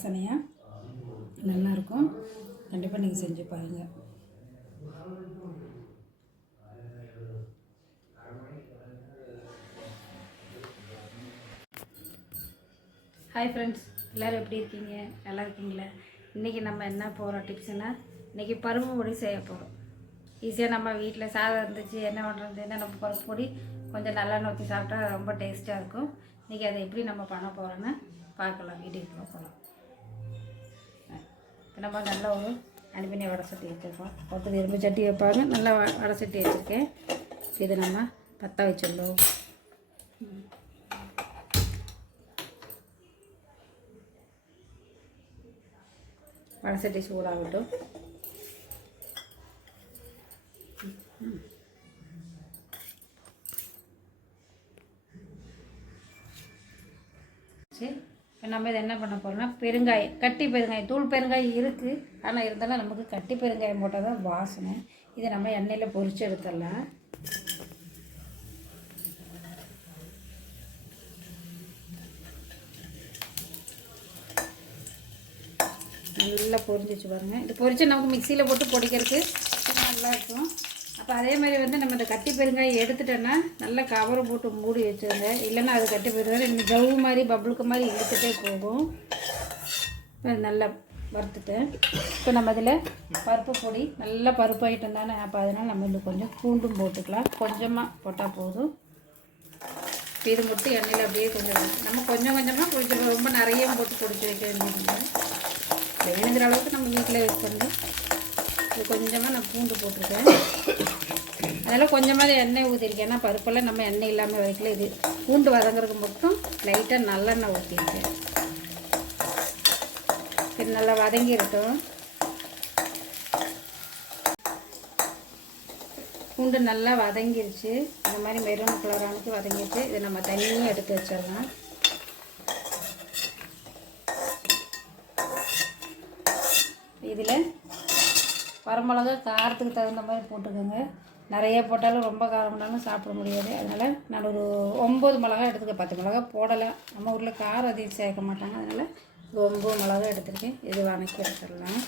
வாசனையாக நல்லாயிருக்கும். கண்டிப்பாக நீங்கள் செஞ்சு பாருங்கள். ஹாய் ஃப்ரெண்ட்ஸ், எல்லோரும் எப்படி இருக்கீங்க? நல்லா இருக்கீங்களா? இன்றைக்கி நம்ம என்ன போகிறோம் டிப்ஸ்னால், இன்றைக்கி பருப்பு பொடி செய்ய போகிறோம். ஈஸியாக நம்ம வீட்டில் சாதம் இருந்துச்சு, என்ன பண்ணுறது, நம்ம பருப்பு பொடி கொஞ்சம் நல்லெண்ணெய் ஊற்றி சாப்பிட்டா ரொம்ப டேஸ்ட்டாக இருக்கும். இன்றைக்கி அதை எப்படி நம்ம பண்ண போகிறோன்னு பார்க்கலாம். வீட்டுக்குள்ளே போகலாம். இப்போ நம்ம நல்ல ஒரு அலுமினிய வடை சட்டி வச்சுருக்கோம். ஒருத்தர் இரும்பு சட்டி வைப்பாங்க, நல்லா வடை சட்டி வச்சுருக்கேன். இதை நம்ம பற்ற வச்சிடலாம். வடை சட்டி சூடாகட்டும். சரி, இப்போ நம்ம இதை என்ன பண்ண போகிறோம்னா, பெருங்காயம், கட்டி பெருங்காயம், தூள் பெருங்காயம் இருக்குது. ஆனால் இருந்தாலும் நமக்கு கட்டி பெருங்காயம் போட்டால் தான் வாசனை. இதை நம்ம எண்ணெயில் பொரித்து எடுத்துடலாம். நல்லா பொரிஞ்சிச்சு பாருங்கள். இது பொரிச்சு நமக்கு மிக்சியில் போட்டு பொடிக்கிறதுக்கு நல்லாயிருக்கும். அப்போ அதே மாதிரி நம்ம இந்த கட்டி பெருங்காயம் எடுத்துட்டோன்னா நல்லா கவரை போட்டு மூடி வச்சுருங்க. இல்லைன்னா அது கட்டி பெருங்காயம் இன்னும் ஜவ்வு மாதிரி பபுளுக்கு மாதிரி இழுத்துட்டே போகும். நல்லா வறுத்துட்டேன். இப்போ நம்ம இதில் பருப்பு பொடி, நல்லா பருப்பு ஐட்டம் தானே, அப்போ அதனால் நம்ம இன்னும் கொஞ்சம் பூண்டும் போட்டுக்கலாம். கொஞ்சமாக போட்டால் போதும். இது மட்டும் எண்ணெயில் அப்படியே கொஞ்சம் நம்ம கொஞ்சம் கொஞ்சமாக பொடிச்சு, ரொம்ப நிறைய போட்டு பொடிச்சு வைக்க வேண்டியதில்லை. வேணுங்கிற அளவுக்கு நம்ம வீட்டில் யூஸ் பண்ணி இது கொஞ்சமாக நான் பூண்டு போட்டிருக்கேன். அதனால் கொஞ்சமாக எண்ணெய் ஊற்றிருக்கேன். ஏன்னா பருப்பெல்லாம் நம்ம எண்ணெய் இல்லாமல் வைக்கல. இது பூண்டு வதங்குறதுக்கு மட்டும் லைட்டாக நல்லெண்ணெய் ஊற்றிருக்கேன். இது நல்லா வதங்கிடட்டும். பூண்டு நல்லா வதங்கிருச்சு. இந்த மாதிரி மெரூன் கலரானுக்கு வதங்கிடுச்சு. இதை நம்ம தனியாக எடுத்து வச்சிடலாம். இதில் வரமிளகா காரத்துக்கு தகுந்த மாதிரி போட்டுக்கோங்க. நிறைய போட்டாலும் ரொம்ப காரம்னாலும் சாப்பிட முடியாது. அதனால் நான் ஒரு 9 மிளகா எடுத்துக்கேன். 10 மிளகா போடலாம். நம்ம ஊரில் காரம் அதிகம் சேர்க்க மாட்டாங்க. அதனால் 9 மிளகா எடுத்துருக்கேன். இது வதக்கி எடுத்துடலாம்.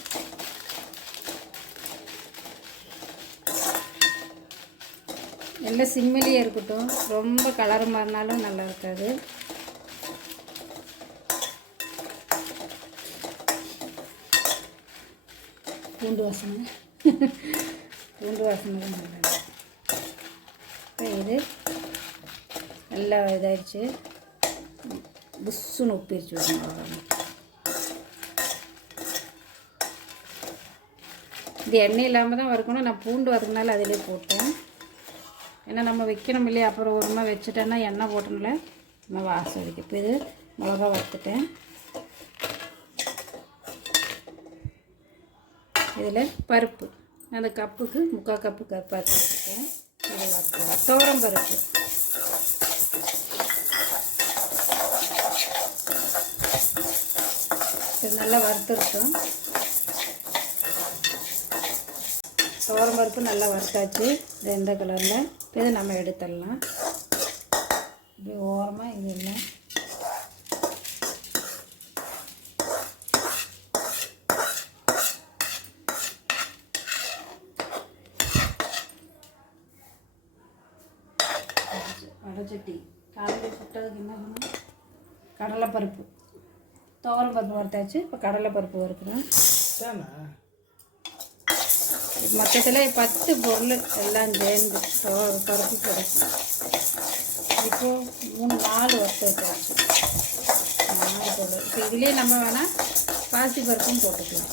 எல்லாம் சிம்மிலேயே இருக்கட்டும். ரொம்ப கலர் மாறினாலும் நல்லா இருக்காது. பூண்டு வாசனை தான் நல்லா. இப்போ இது நல்லா இதாகிடுச்சு. புஷ்ஷுன்னு உப்பிரிச்சு விடணும். இது எண்ணெய் இல்லாமல் தான் வறுக்கணும். நான் பூண்டு வதக்கினால அதிலே போட்டேன். ஏன்னா நம்ம வைக்கணும் இல்லையா, அப்புறம் ஒரு மாதிரி வச்சுட்டேன்னா எண்ணெய் போட்டோம்ல நம்ம வாசம் அடிக்கும். இப்போ இது மிளகா வறுத்துட்டேன். இதில் பருப்பு அந்த கப்புக்கு 3/4 கப்பு பருப்பு வச்சுருக்கேன். இதை வறுத்துக்கலாம். துவரம் பருப்பு இது நல்லா வறுத்துருக்கோம். துவரம் பருப்பு நல்லா வறுத்தாச்சு. இது எந்த கலரில் இதை நம்ம எடுத்துடலாம். இப்படி ஓரமாக இது இல்லை. வடைச்சட்டி காலையில் சுட்டதுக்கு என்ன பண்ணணும், கடலைப்பருப்பு, துவரம் பருப்பு வறுத்தாச்சு. இப்போ கடலைப்பருப்பு வறுக்கிறேன். மொத்தத்தில் 10 பொருள் எல்லாம் சேர்ந்து பருப்பு கிடைக்கும். இப்போது 3-4 வறுத்து வச்சாச்சு. 4 பொருள். இப்போ இதுலேயே நம்ம வேணால் பாசி பருப்பும் போட்டுக்கலாம்.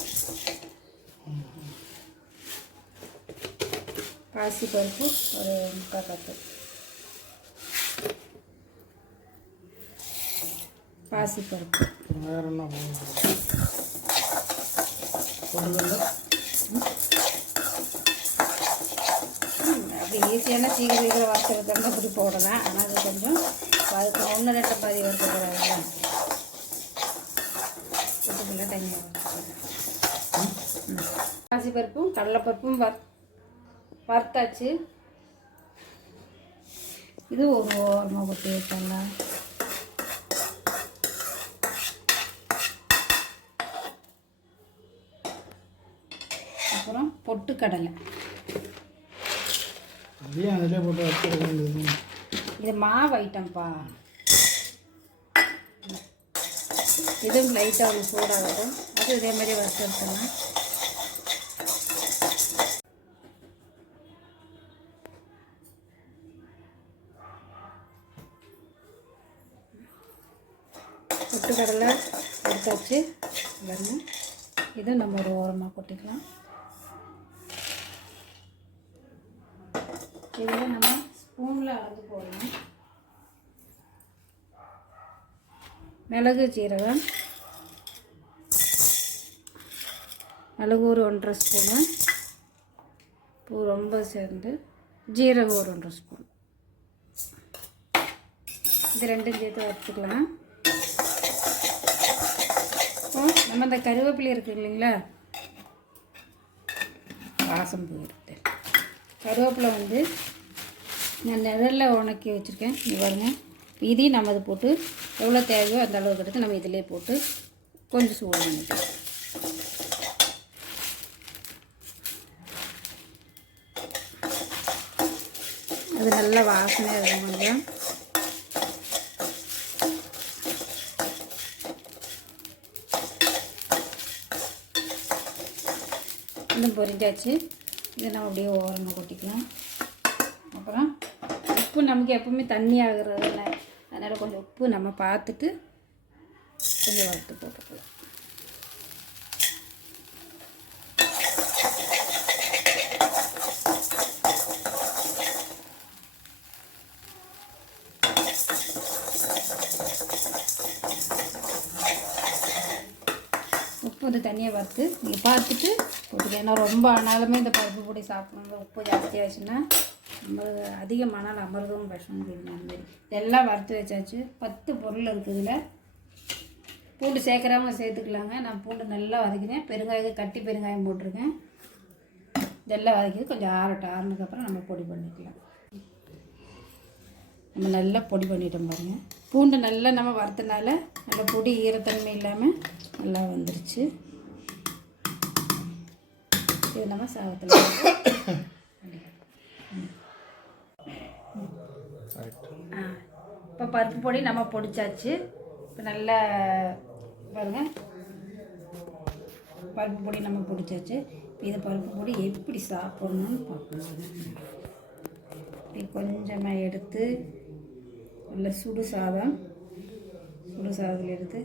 பாசி பருப்பு ஒரு 3/4 கப்பு. பாசி பருப்பு வேறு என்ன அப்படி ஈஸியான சீக்கிரம் வறுத்துறதுக்கு அப்படி போடலாம். ஆனால் அது கொஞ்சம் அதுக்கு 1-2 பாதி வறுத்துக்கிறாங்க. இதுக்குள்ளே தனியாக பாசிப்பருப்பும் கடலைப்பருப்பும் வறுத்தாச்சு. இது ஒரு ஓரமாக கொட்டி வச்சிடலாம். அப்புறம் பொட்டுக்கடலை. அதையும் அதிலே போட்டு வச்சுருக்கேன். இது மாவு ஐட்டம்ப்பா. இதுவும் லைட்டாக ஒரு சூடாகட்டும். அது இதே மாதிரி வறுத்து எடுத்துக்கலாம். பொட்டுக்கடலை எடுத்தாச்சு வரணும். இதை நம்ம ஒரு ஓரமாக கொட்டிக்கலாம். இதில் நம்ம ஸ்பூனில் அளந்து போடணும். மிளகு சீரகம், மிளகு ஒரு 1.5 ஸ்பூனு, பூ ரொம்ப சேர்ந்து ஜீரகம் ஒரு 1.5 ஸ்பூன். இது ரெண்டும் சேர்த்து வறுத்துக்கலாம். நம்ம இந்த கருவேப்பிலை இருக்குது இல்லைங்களா, வாசம் போயிடுது. கருவேப்பிலை வந்து நான் நிழலில் உணக்கி வச்சுருக்கேன். இது பாருங்கள். இதையும் நம்ம அது போட்டு எவ்வளோ தேவையோ அந்த அளவுக்கு எடுத்து நம்ம இதிலே போட்டு கொஞ்சம் சூடு பண்ணிக்கலாம். அது நல்ல வாசனையாக இருக்கும். கொஞ்சம் இன்னும் பொரிஞ்சாச்சு. இதை நம்ம அப்படியே ஓரமாக கொட்டிக்கலாம். அப்புறம் உப்பு நமக்கு எப்பவுமே தண்ணி ஆகுறதில்ல, அதனால் கொஞ்சம் உப்பு நம்ம பார்த்துட்டு கொஞ்சம் வறுத்து போட்டுக்கலாம். உப்பு வந்து தண்ணியை வறுத்து நீங்கள் பார்த்துட்டு போட்டுக்கலாம். ஏன்னா ரொம்ப ஆனாலுமே இந்த பருப்பு பொடி சாப்பிடணும். உப்பு ஜாஸ்தியாச்சுன்னா நம்மளுக்கு அதிகமானால் அமர்தவும் விஷம் போடணும். அந்த மாதிரி இதெல்லாம் வறுத்து வச்சாச்சு. 10 பொருள் இருக்குது. இதில் பூண்டு சேர்க்குறவங்க சேர்த்துக்கலாங்க. நான் பூண்டு நல்லா வதக்கினேன். பெருங்காயம் கட்டி பெருங்காயம் போட்டிருக்கேன். இதெல்லாம் வதக்கிது கொஞ்சம் ஆறுனதுக்கப்புறம் நம்ம பொடி பண்ணிக்கலாம். நம்ம நல்லா பொடி பண்ணிட்டோம் பாருங்கள். பூண்டு நல்லா நம்ம வறுத்தனால நல்ல பொடி ஈரத்தன்மை இல்லாமல் நல்லா வந்துருச்சு. இது நம்ம சாதத்தில் இப்போ பருப்பு பொடி நம்ம பொடிச்சாச்சு. இப்போ நல்லா பாருங்கள், பருப்பு பொடி நம்ம பொடிச்சாச்சு. இப்போ இதை பருப்பு பொடி எப்படி சாப்பிட்ணுன்னு பார்க்கணும். இப்படி கொஞ்சமாக எடுத்து நல்ல சுடு சாதத்தில் எடுத்து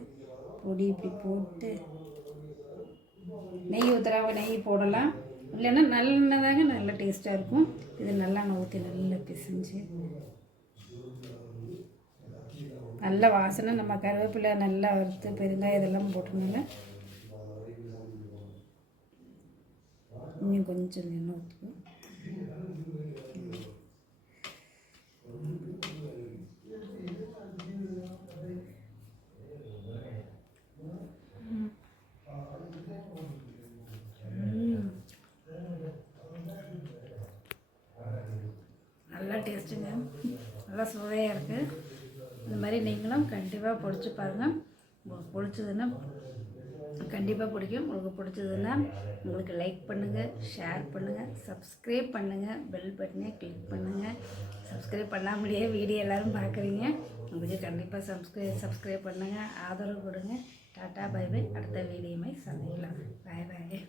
பொடி இப்படி போட்டு நெய் ஊற்றுறாங்க. நெய் போடலாம், இல்லைன்னா நல்லெண்ணெய் தாங்க நல்லா டேஸ்ட்டாக இருக்கும். இது நல்லெண்ணெய் ஊற்றி நல்லா பிசைஞ்சு நல்ல வாசனை. நம்ம கருவேப்பிலை நல்லா வறுத்து பெருங்காயம் இதெல்லாம் போட்டனால இன்னும் கொஞ்சம் எண்ணெய் ஊற்றிக்கும். நல்லா டேஸ்ட்டுங்க, நல்லா சுவையாக இருக்குது. இந்த மாதிரி நீங்களும் கண்டிப்பாக பொடிச்சு பாருங்கள். உங்களுக்கு பிடிச்சதுன்னா கண்டிப்பாக பிடிக்கும். உங்களுக்கு பிடிச்சதுன்னா உங்களுக்கு லைக் பண்ணுங்கள், ஷேர் பண்ணுங்கள், சப்ஸ்கிரைப் பண்ணுங்கள், பெல் பட்டனை கிளிக் பண்ணுங்கள். சப்ஸ்கிரைப் பண்ணாமலேயே வீடியோ எல்லோரும் பார்க்குறீங்க. உங்களுக்கு கண்டிப்பாக சப்ஸ்கிரைப் பண்ணுங்கள், ஆதரவு கொடுங்க. Tata bye bye. அடுத்த வீடியோமை சந்திக்கலாம். பாய் பாய்.